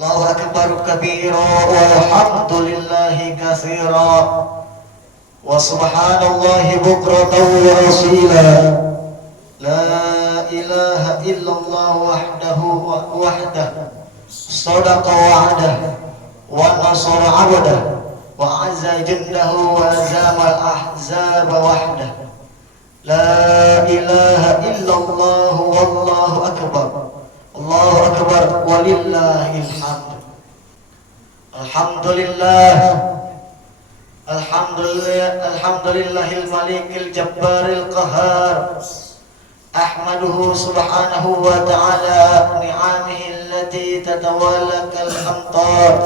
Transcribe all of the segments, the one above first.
Allahu akbar kabira walhamdulillahi katsira wa subhanallahi bukratan wa asila. La ilaha illallah wahdahu sadaqa wa'dah wa nasara 'abdah wa 'azza jundahu wa zamal ahzaba wahdah. La ilaha illallah wallahu akbar. Allahu akbar walillahil hamd. Alhamdulillahil malikil jabbaril qahhar. Ahmaduhu subhanahu wa ta'ala ni'amihi allati tatawallakal amtar.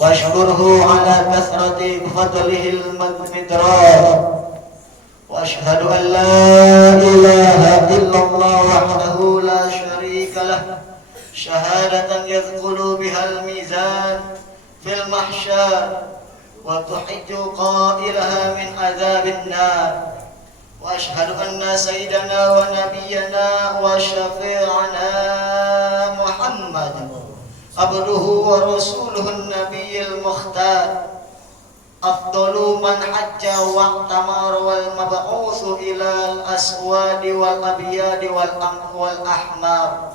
Wa ashkuruhu ala kathrati fadlihil midrar. Wa ashhadu an la ilaha illallah wahdahu la syarika lah. Syahadatan yadkhulu bihal mizan fil mahsyar wa tuhijju qailaha min azabin nar. Wa ashhadu anna sayyidana wa nabiyyana wa syafi'ana Muhammad abduhu wa rasuluhun nabiyyil mukhtar. Afdalu man hajja wa tamar wal mab'utsu ila al-aswadi wal abyadi wal ahmar.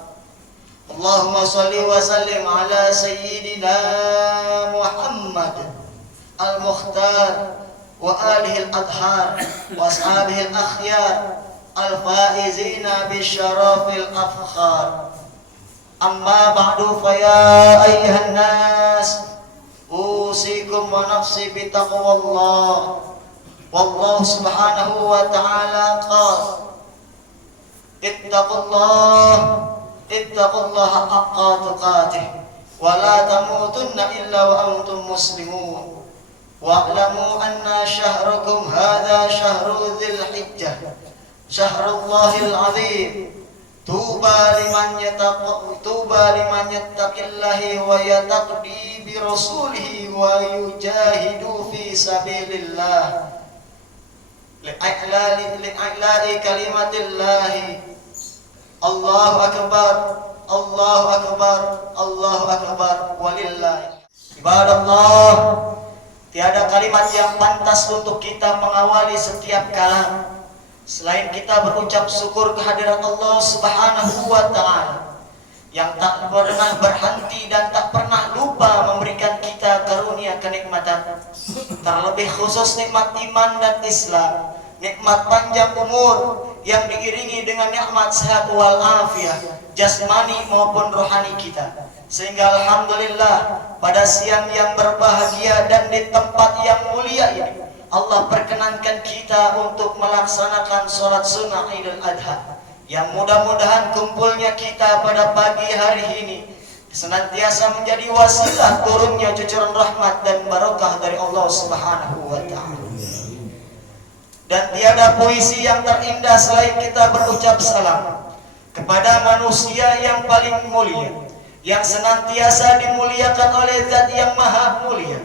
Allahumma salli wa sallim ala sayyidina Muhammad al-mukhtar wa alihi al-adhar wa ashabihi al-akhyar al-faizina bi syarafil afkhar. Amma ba'du fa ya ayyuhan nas usikum wa nafsi bi taqwallah. Wallahu subhanahu wa ta'ala qala ittaqullaha haqqa tuqatih wa la tamutunna illa wa antum muslimun. Wa'lamu anna syahrakum hadha syahru dhil hijjah syahrullahil azim. Tuba liman yattaqillahi wa yataqdi bi rasulihi wa yujahidu fi sabilillah li'a'la'i kalimatillahi. Allahu akbar, Allahu akbar, Allahu akbar walillah. Ibadallah, tiada kalimat yang pantas untuk kita mengawali setiap kalam selain kita berucap syukur kehadirat Allah subhanahu wa ta'ala yang tak pernah berhenti dan tak pernah lupa memberikan kita karunia kenikmatan, terlebih khusus nikmat iman dan Islam, nikmat panjang umur yang diiringi dengan nikmat sehat wal afiat jasmani maupun rohani kita. Sehingga alhamdulillah pada siang yang berbahagia dan di tempat yang mulia ini Allah perkenankan kita untuk melaksanakan sholat sunnah Idul Adha, yang mudah-mudahan kumpulnya kita pada pagi hari ini senantiasa menjadi wasilah turunnya cucuran rahmat dan barokah dari Allah subhanahu wa ta'ala. Dan tiada puisi yang terindah selain kita berucap salam kepada manusia yang paling mulia, yang senantiasa dimuliakan oleh Zat yang maha mulia,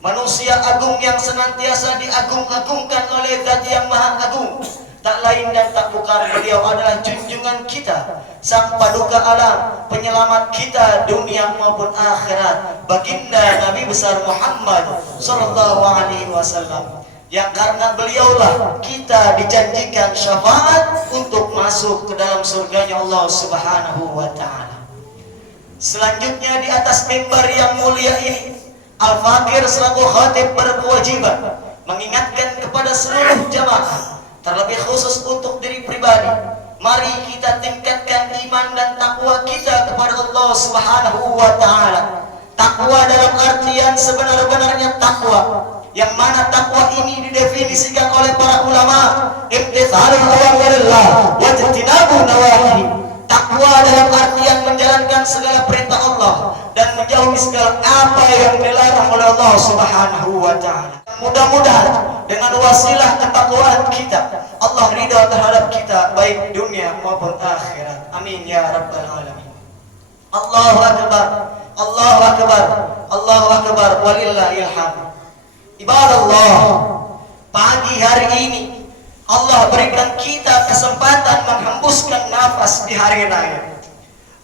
manusia agung yang senantiasa diagung-agungkan oleh Zat yang maha agung. Tak lain dan tak bukan, beliau adalah junjungan kita, sang paduka alam, penyelamat kita dunia maupun akhirat, baginda Nabi besar Muhammad sallallahu alaihi wasallam, yang karena beliaulah kita dijanjikan syafaat untuk masuk ke dalam surganya Allah subhanahu wa ta'ala. Selanjutnya di atas mimbar yang mulia ini, Al-Fakir selaku khatib berkewajiban mengingatkan kepada seluruh jamaah, terlebih khusus untuk diri pribadi, mari kita tingkatkan iman dan takwa kita kepada Allah subhanahu wa ta'ala. Takwa dalam artian sebenar-benarnya takwa, yang mana takwa ini didefinisikan oleh para ulama imtithalul awamirillah wa ijtinabu nawahi. Takwa dalam artian menjalankan segala perintah Allah dan menjauhi segala apa yang dilarang oleh Allah Subhanahu wa taala. Mudah-mudahan dengan wasilah ketakwaan kita Allah ridha terhadap kita baik dunia maupun akhirat. Amin ya rabbal alamin. Allahu akbar. Allahu akbar. Allahu akbar walillahil hamd. Ibadallah, pagi hari ini Allah berikan kita kesempatan menghembuskan nafas di hari raya.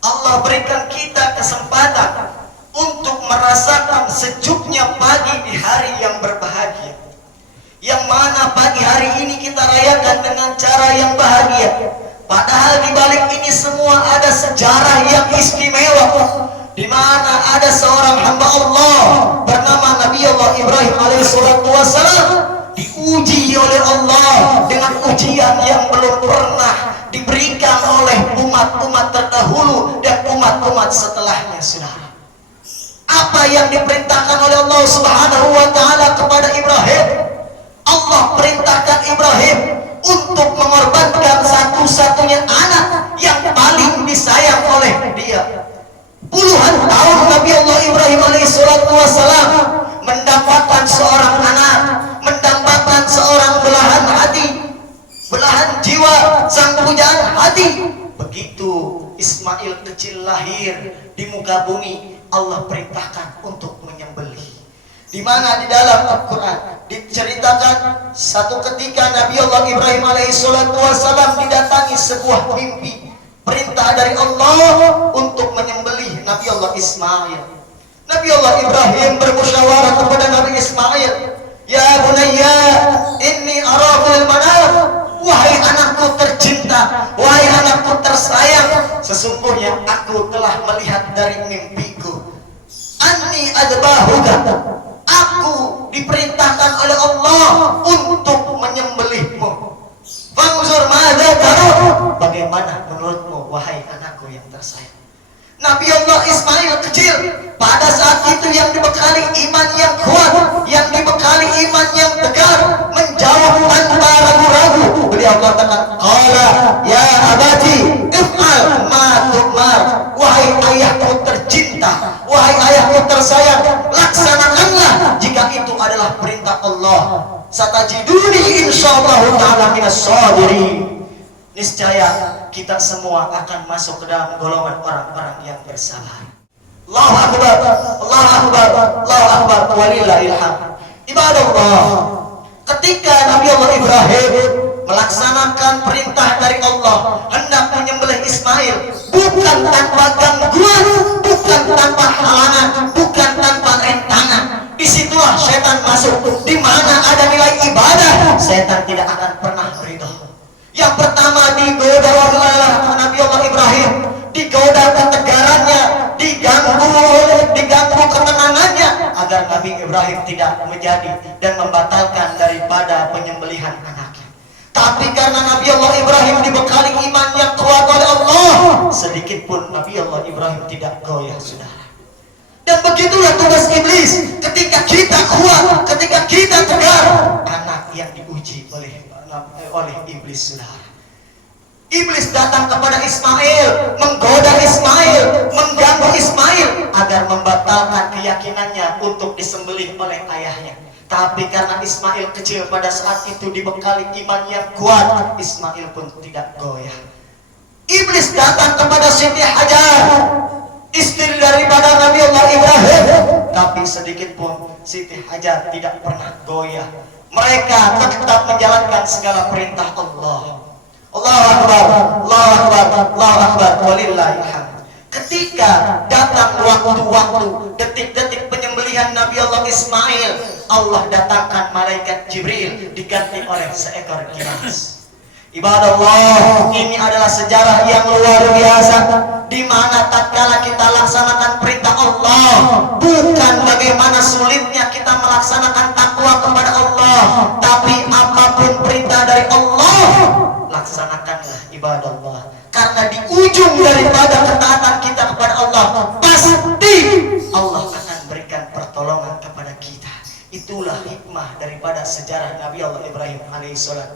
Allah berikan kita kesempatan untuk merasakan sejuknya pagi di hari yang berbahagia. Yang mana pagi hari ini kita rayakan dengan cara yang bahagia. Padahal di balik ini semua ada sejarah yang istimewa, di mana ada seorang hamba Allah bernama Nabi Allah Ibrahim alaihissalam diuji oleh Allah dengan ujian yang belum pernah diberikan oleh umat-umat terdahulu dan umat-umat setelahnya. Saudara, apa yang diperintahkan oleh Allah Subhanahu wa taala kepada Ibrahim? Allah perintahkan Ibrahim untuk mengorbankan satu-satunya anak yang paling disayang oleh dia. Puluhan tahun Nabi Allah Ibrahim alaihissalam mendapatkan seorang anak, mendapatkan seorang belahan hati, belahan jiwa, sang pujaan hati. Begitu Ismail kecil lahir di muka bumi, Allah perintahkan untuk menyembelih. Di mana di dalam Al-Quran diceritakan satu ketika Nabi Allah Ibrahim alaihissalam didatangi sebuah mimpi, perintah dari Allah untuk menyembelih Nabi Allah Ismail. Nabi Allah Ibrahim bermusyawarah kepada Nabi Ismail, "Ya bunayya, inni ara fil manam." Wahai anakku tercinta, wahai anakku tersayang, sesungguhnya aku telah melihat dari mimpiku. Anni adbahuka. Aku diperintahkan oleh Allah untuk menyembelihmu. Fanzur madza tara. Bagaimana menurutmu wahai anakku yang tersayang? Nabi Allah Ismail kecil, pada saat itu yang dibekali iman yang kuat, yang dibekali iman yang tegar, menjawab tanpa ragu-ragu. Beliau katakan, "Qala ya abati, if'al ma tu'mar." Wahai ayahku tercinta, wahai ayahku tersayang, laksanakanlah jika itu adalah perintah Allah. Satajiduni insyaallah ta'ala minas sabirin. Niscaya kita semua akan masuk ke dalam golongan orang-orang yang bersabar. Allahu akbar, Allahu akbar, Allahu akbar, walillahil hamd. Ibadallah, ketika Nabi Allah Ibrahim melaksanakan perintah dari Allah hendak menyembelih Ismail, bukan tanpa gangguan, bukan tanpa halangan, bukan tanpa rintangan. Disitulah setan masuk. Di mana ada nilai ibadah, setan tidak akan pernah ridho. Yang pertama digoda oleh Nabi Allah Ibrahim, digoda ketegarannya, diganggu ketenangannya, agar Nabi Ibrahim tidak menjadi dan membatalkan daripada penyembelihan anaknya. Tapi karena Nabi Allah Ibrahim dibekali iman yang kuat oleh Allah, sedikit pun Nabi Allah Ibrahim tidak goyah, saudara. Dan begitulah tugas iblis. Ketika kita kuat, ketika kita tegar, anak yang diuji oleh iblis, saudara. Iblis datang kepada Ismail, menggoda Ismail, mengganggu Ismail agar membatalkan keyakinannya untuk disembelih oleh ayahnya. Tapi karena Ismail kecil pada saat itu dibekali iman yang kuat, Ismail pun tidak goyah. Iblis datang kepada Siti Hajar, istri daripada Nabi Allah Ibrahim, tapi sedikit pun Siti Hajar tidak pernah goyah. Mereka tetap menjalankan segala perintah Allah. Allahu akbar, Allahu akbar, Allahu akbar, walillahil hamd. Ketika datang waktu-waktu, detik-detik penyembelihan Nabi Allah Ismail, Allah datangkan malaikat Jibril diganti oleh seekor kias. Ibadah Allah, ini adalah sejarah yang luar biasa, di mana tatkala kita laksanakan perintah Allah, bukan bagaimana sulitnya kita melaksanakan takwa kepada Allah, tapi apapun perintah dari Allah, laksanakanlah ibadah Allah. Karena di ujung daripada ketaatan kita kepada Allah, pasti Allah akan berikan pertolongan kepada kita. Itulah hikmah daripada sejarah Nabi Allah Ibrahim alaihissalam.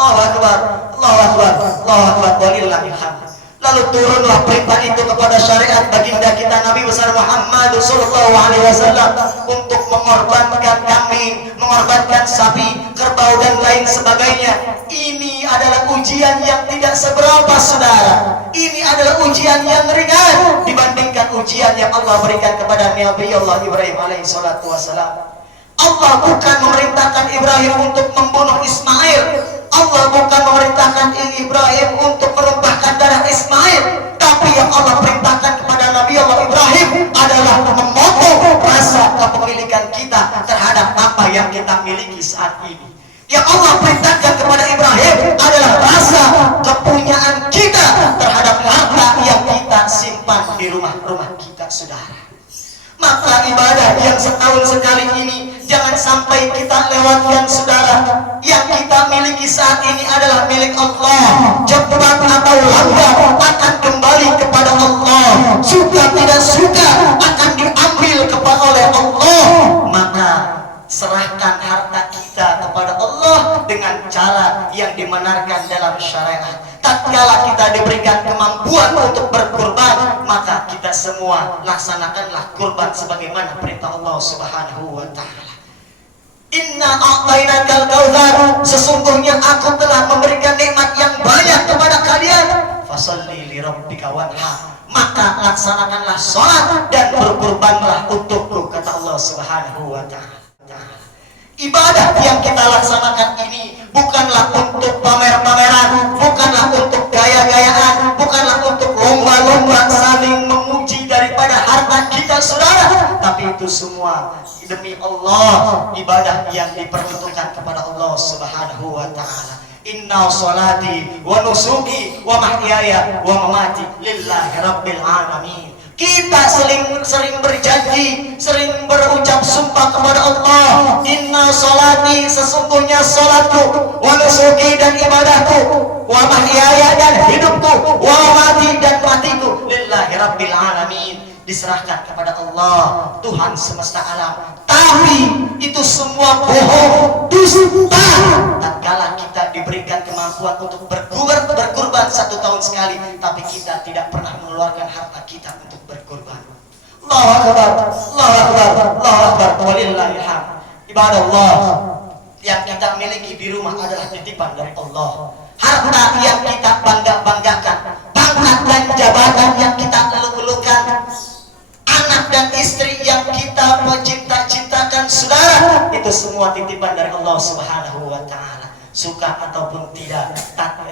Allahu Akbar, Allahu Akbar, Allahu Akbar, walillahil hamd. Lalu turunlah perintah itu kepada syariat baginda kita Nabi besar Muhammad sallallahu alaihi wasallam untuk mengorbankan kambing, mengorbankan sapi, kerbau dan lain sebagainya. Ini adalah ujian yang tidak seberapa, saudara. Ini adalah ujian yang ringan dibandingkan ujian yang Allah berikan kepada Nabi Allah Ibrahim alaihi salatu wasallam. Allah bukan memerintahkan Ibrahim untuk membunuh Ismail. Allah bukan memerintahkan Ibrahim untuk menumpahkan darah Ismail. Tapi yang Allah perintahkan kepada Nabi Allah Ibrahim adalah memotong rasa kepemilikan kita terhadap apa yang kita miliki saat ini. Yang Allah perintahkan kepada Ibrahim adalah rasa kepunyaan kita terhadap harta yang kita simpan di rumah-rumah kita, saudara. Maka ibadah yang setahun sekali ini jangan sampai kita lewatkan, saudara. Yang kita miliki saat ini adalah milik Allah. Cepat atau lambat akan kembali kepada Allah. Suka tidak suka akan diambil oleh Allah. Maka serahkan harta kita kepada Allah dengan cara yang dibenarkan dalam syariat. Tatkala kita diberikan kemampuan untuk berkurban, maka kita semua laksanakanlah kurban sebagaimana perintah Allah Subhanahu wa taala. Inna a'tainakal kautsar, sesungguhnya aku telah memberikan nikmat yang banyak kepada kalian. Fasholli li rabbika wanhar, maka laksanakanlah salat dan berkurbanlah untukku, kata Allah Subhanahu wa taala. Ibadah yang kita laksanakan ini bukanlah untuk pamer-pameran, bukanlah untuk gaya-gayaan, bukanlah untuk lomba-lomba saling memuji daripada harta kita, saudara. Tapi itu semua demi Allah, ibadah yang diperuntukkan kepada Allah Subhanahu wa taala. Inna sholati wa nusuki wa mahyaya wa mamati lillahi rabbil alamin. Kita sering berjanji, sering berucap sumpah kepada Allah. Inna sholati, sesungguhnya sholatku, wa nusuki dan ibadahku, wa mahyaya dan hidupku, wa mati dan matiku, lillahi rabbil alamin, diserahkan kepada Allah, Tuhan semesta alam. Tapi itu semua bohong, dusta. Tatkala kita diberikan kemampuan untuk berkurban 1 tahun sekali, tapi kita tidak pernah mengeluarkan harta kita untuk berkurban. Allahu Akbar, Allahu Akbar, Allahu Akbar, walillahil hamd. Ibadah Allah yang kita miliki di rumah adalah titipan dari Allah. Harta yang kita banggakan, pangkat dan jabatan yang kita elu-elukan, anak dan istri yang kita cinta-cintakan, saudara, itu semua titipan dari Allah Subhanahu wa taala. Suka ataupun tidak,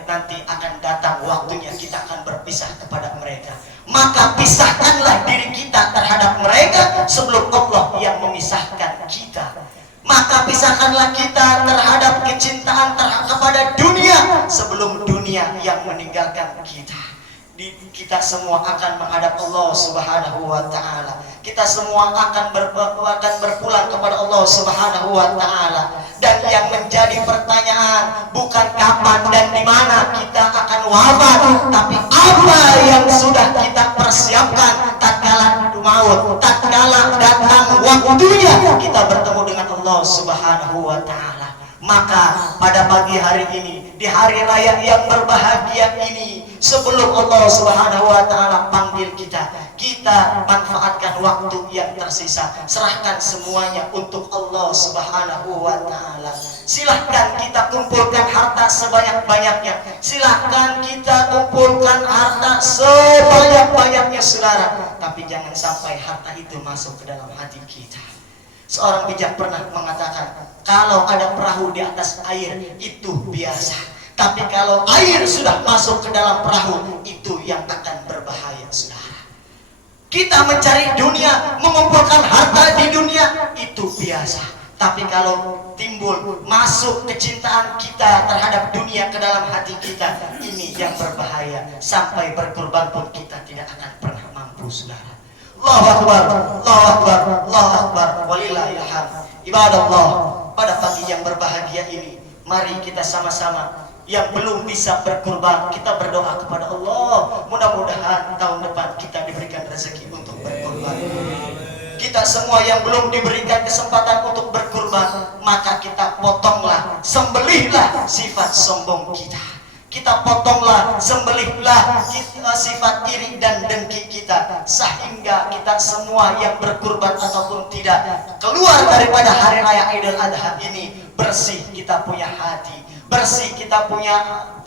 nanti akan datang waktunya kita akan berpisah kepada mereka. Maka pisahkanlah diri kita terhadap mereka sebelum Allah yang memisahkan kita. Maka pisahkanlah kita terhadap kecintaan kepada dunia sebelum dunia yang meninggalkan kita. Kita semua akan menghadap Allah Subhanahu wa taala. Kita semua akan berpulang kepada Allah Subhanahu wa taala. Dan yang menjadi pertanyaan bukan kapan dan di mana kita akan wafat, tapi apa yang sudah kita persiapkan tatkala maut, tatkala datang waktunya kita bertemu dengan Allah Subhanahu wa taala. Maka pada pagi hari ini, di hari raya yang berbahagia ini, sebelum Allah Subhanahu wa taala panggil kita, kita manfaatkan waktu yang tersisa, serahkan semuanya untuk Allah Subhanahu wa taala. Silahkan kita kumpulkan harta sebanyak-banyaknya, silahkan kita kumpulkan harta sebanyak-banyaknya, saudara, tapi jangan sampai harta itu masuk ke dalam hati kita. Seorang bijak pernah mengatakan, kalau ada perahu di atas air itu biasa, tapi kalau air sudah masuk ke dalam perahu, itu yang akan berbahaya, saudara. Kita mencari dunia, mengumpulkan harta di dunia, itu biasa. Tapi kalau timbul masuk kecintaan kita terhadap dunia ke dalam hati kita, ini yang berbahaya. Sampai berkorban pun kita tidak akan pernah mampu, saudara. Allahu Akbar, Allahu Akbar, Allahu Akbar, walillahil hamd. Ibadah Allah, pada pagi yang berbahagia ini, mari kita sama-sama yang belum bisa berkurban, kita berdoa kepada Allah. Mudah-mudahan tahun depan kita diberikan rezeki untuk berkurban. kita semua yang belum diberikan kesempatan untuk berkurban, maka kita potonglah, sembelihlah sifat sombong kita. Kita potonglah, sembelihlah sifat iri dan dengki kita, sehingga kita semua yang berkurban ataupun tidak keluar daripada hari raya Idul Adha ini bersih kita punya hati, bersih kita punya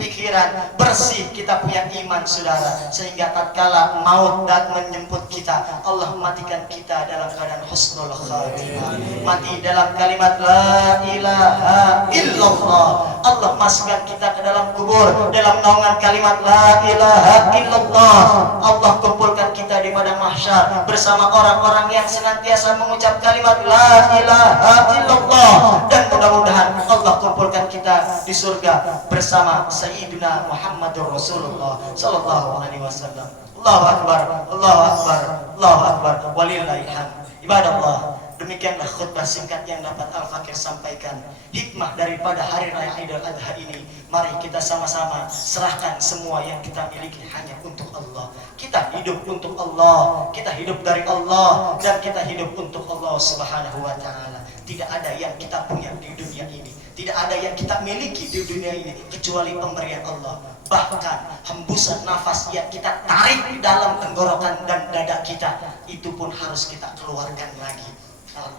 pikiran, bersih kita punya iman, saudara, sehingga tatkala maut dan menjemput kita, Allah matikan kita dalam keadaan husnul khatimah, mati dalam kalimat la ilaha illallah. Allah masukkan kita ke dalam kubur dalam naungan kalimat la ilaha illallah. Allah kumpulkan kita di padang mahsyar bersama orang-orang yang senantiasa mengucap kalimat la ilaha illallah, dan mudah-mudahan Allah kumpulkan kita di surga bersama Sayyidina Muhammadur Rasulullah sallallahu alaihi wasallam. Allahu akbar, Allahu akbar, Allahu akbar, walillahil hamd. Ibadallah, demikianlah khutbah singkat yang dapat Al-Fakir sampaikan. Hikmah daripada hari raya Idul Adha ini, mari kita sama-sama serahkan semua yang kita miliki hanya untuk Allah. Kita hidup untuk Allah, kita hidup dari Allah, dan kita hidup untuk Allah Subhanahu wa taala. Tidak ada yang kita punya di dunia ini, tidak ada yang kita miliki di dunia ini kecuali pemberian Allah. Bahkan hembusan nafas yang kita tarik di dalam tenggorokan dan dada kita, itu pun harus kita keluarkan lagi.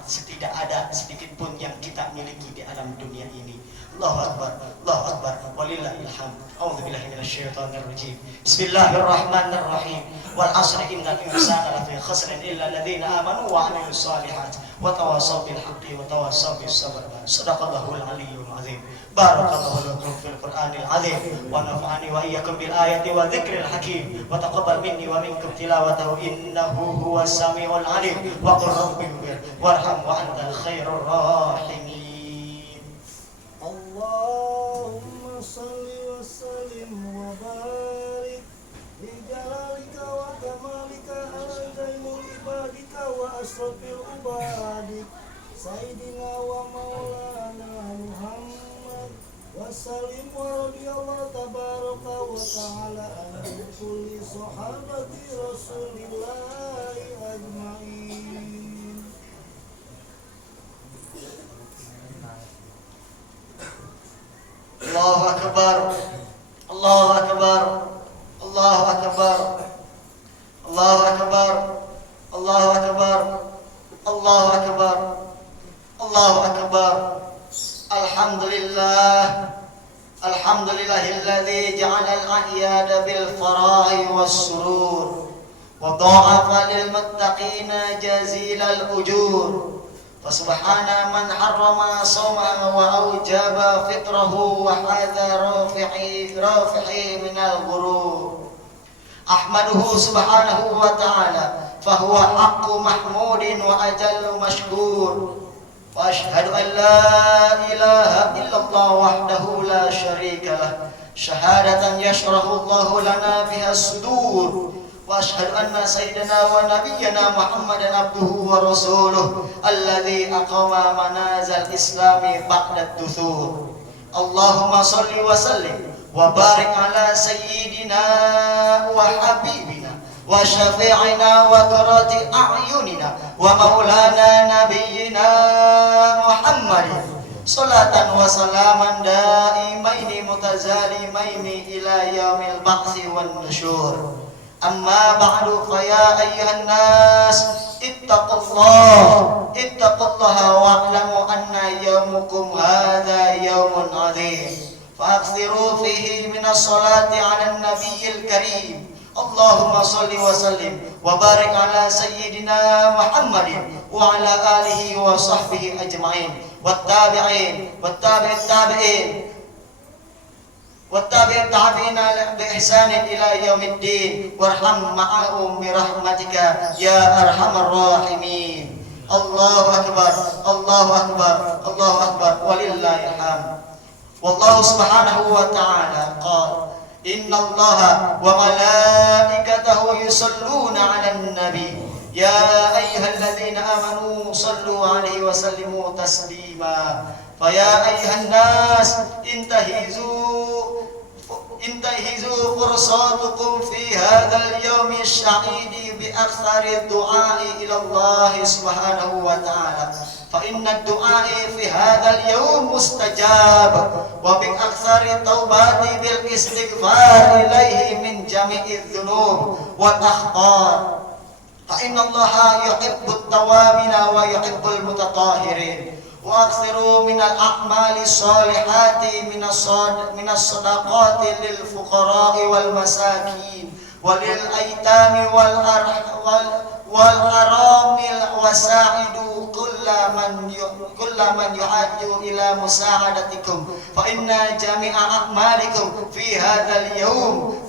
Tidak ada sedikit pun yang kita miliki di alam dunia ini. Allahu akbar, Allahu akbar, walillahil hamd. A'udzubillahi minasyaitonir rajim. Bismillahirrahmanirrahim. Wal 'asri innal insana lafi khusrin illa alladziina aamanu wa 'amilus shalihaati wa tawassaw bil haqqi wa tawassaw bis sabr. Shadaqallahul 'aliyyul 'azim. Barakallahu lakum fil Qur'anil 'azim wa nafa'ani wa iyyakum bil ayati wa dzikril hakim wa taqabbal minni wa minkum tilawatahu innahu huwas samiul 'alim wa qur rabbighfir warham wa antal khairur rahimin. Allahumma salli wa sallim wa barik li jalalika wa kamalika ala jaimul ibadika wa asrafil ubadik Sayyidina wa maulana Muhammad wa sallim wa radiyallahu tabaraka wa ta'ala an kulli sahabati rasulillahi ajma'in. Allahu akbar, Allahu akbar, Allahu akbar, Allahu akbar, Allahu akbar, Allahu akbar, Allahu akbar. Alhamdulillah, alhamdulillahilladzi ja'ala al-a'yada bil farahi was surur wa dha'afa lil muttaqina jazilal ujur. فسبحان من حرم صومه وأوجب فطره وحذى رافعه من الغرور. أحمده سبحانه وتعالى فهو حق محمود وأجل مشكور. وأشهد أن لا إله إلا الله وحده لا شريك له شهادة يشرح الله لنا بها الصدور. وأشهد أن سيدنا ونبينا محمدا عبده ورسوله الذي أقام منازل الإسلام بعد الدثور. اللهم صل وسلم وبارك على سيدنا وحبيبنا وشفيعنا وقرة أعيننا ومولانا نبينا محمد صلاة وسلاما دائمين متزالمين إلى يوم البعث والنشور. أما بعد فيا أيها الناس اتقوا الله واعلموا أن يومكم هذا يوم عظيم فأكثروا فيه من الصلاة على النبي الكريم. اللهم صل وسلم وبارك على سيدنا محمد وعلى آله وصحبه أجمعين والتابعين والتابعين بإحسان إلى يوم الدين وارحم معهم برحمتك يا أرحم الراحمين. الله أكبر، الله أكبر، الله أكبر، ولله الحمد. والله سبحانه وتعالى قال إن الله وملائكته يصلون على النبي يا أيها الذين آمنوا صلوا عليه وسلموا تسليما. فيا أيها الناس انتهزوا انتهزوا فرصاتكم في هذا اليوم السعيد بأكثر الدعاء إلى الله سبحانه وتعالى، فإن الدعاء في هذا اليوم مستجاب، وبأكثر التوبات بالاستغفار إليه من جميع الذنوب والأخطاء، فإن الله يحب التوابين ويحب المتطهرين. وأكثروا من الأعمال الصالحات من الصدقات للفقراء والمساكين وللأيتام والأرامل، وساعدوا كل من يحاج إلى مساعدتكم، فإن جميع أعمالكم في هذا اليوم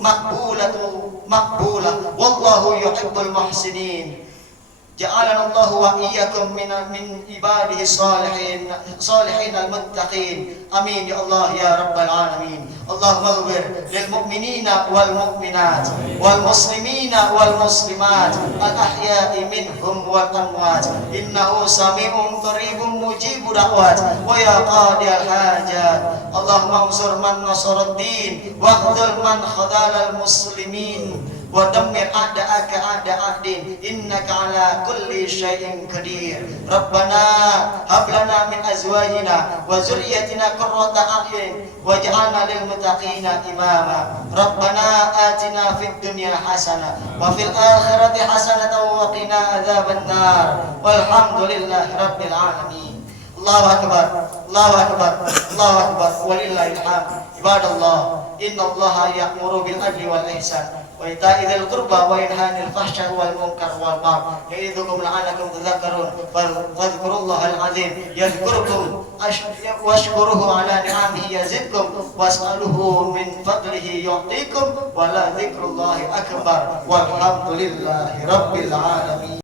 مقبولة والله يحب المحسنين. جعلنا الله وإياكم من عباده الصالحين المتقين، آمين يا الله يا رب العالمين. اللهم اغفر للمؤمنين والمؤمنات والمسلمين والمسلمات الأحياء منهم والأموات، إنه سميع قريب مجيب دعوات ويا قاضي الحاجات. اللهم انصر من نصر الدين واخذل من خذل المسلمين ودمر أعداءك أعداء الدين، إنك على كل شيء قدير. ربنا هب لنا من أزواجنا وذريتنا قرة أعين واجعلنا للمتقين إماما. ربنا آتنا في الدنيا حسنة وفي الآخرة حسنة وقنا عذاب النار، والحمد لله رب العالمين. الله أكبر الله أكبر الله أكبر ولله الحمد. عباد الله، إن الله يأمر بالعدل والإحسان وإيتاء ذي القربى وينهى عن الفحشاء والمنكر والبغي يعظكم لعلكم تذكرون، فاذكروا الله العظيم يذكركم واشكروه على نعمه يزدكم واسألوه من فضله يعطيكم، ولذكر الله أكبر والحمد لله رب العالمين.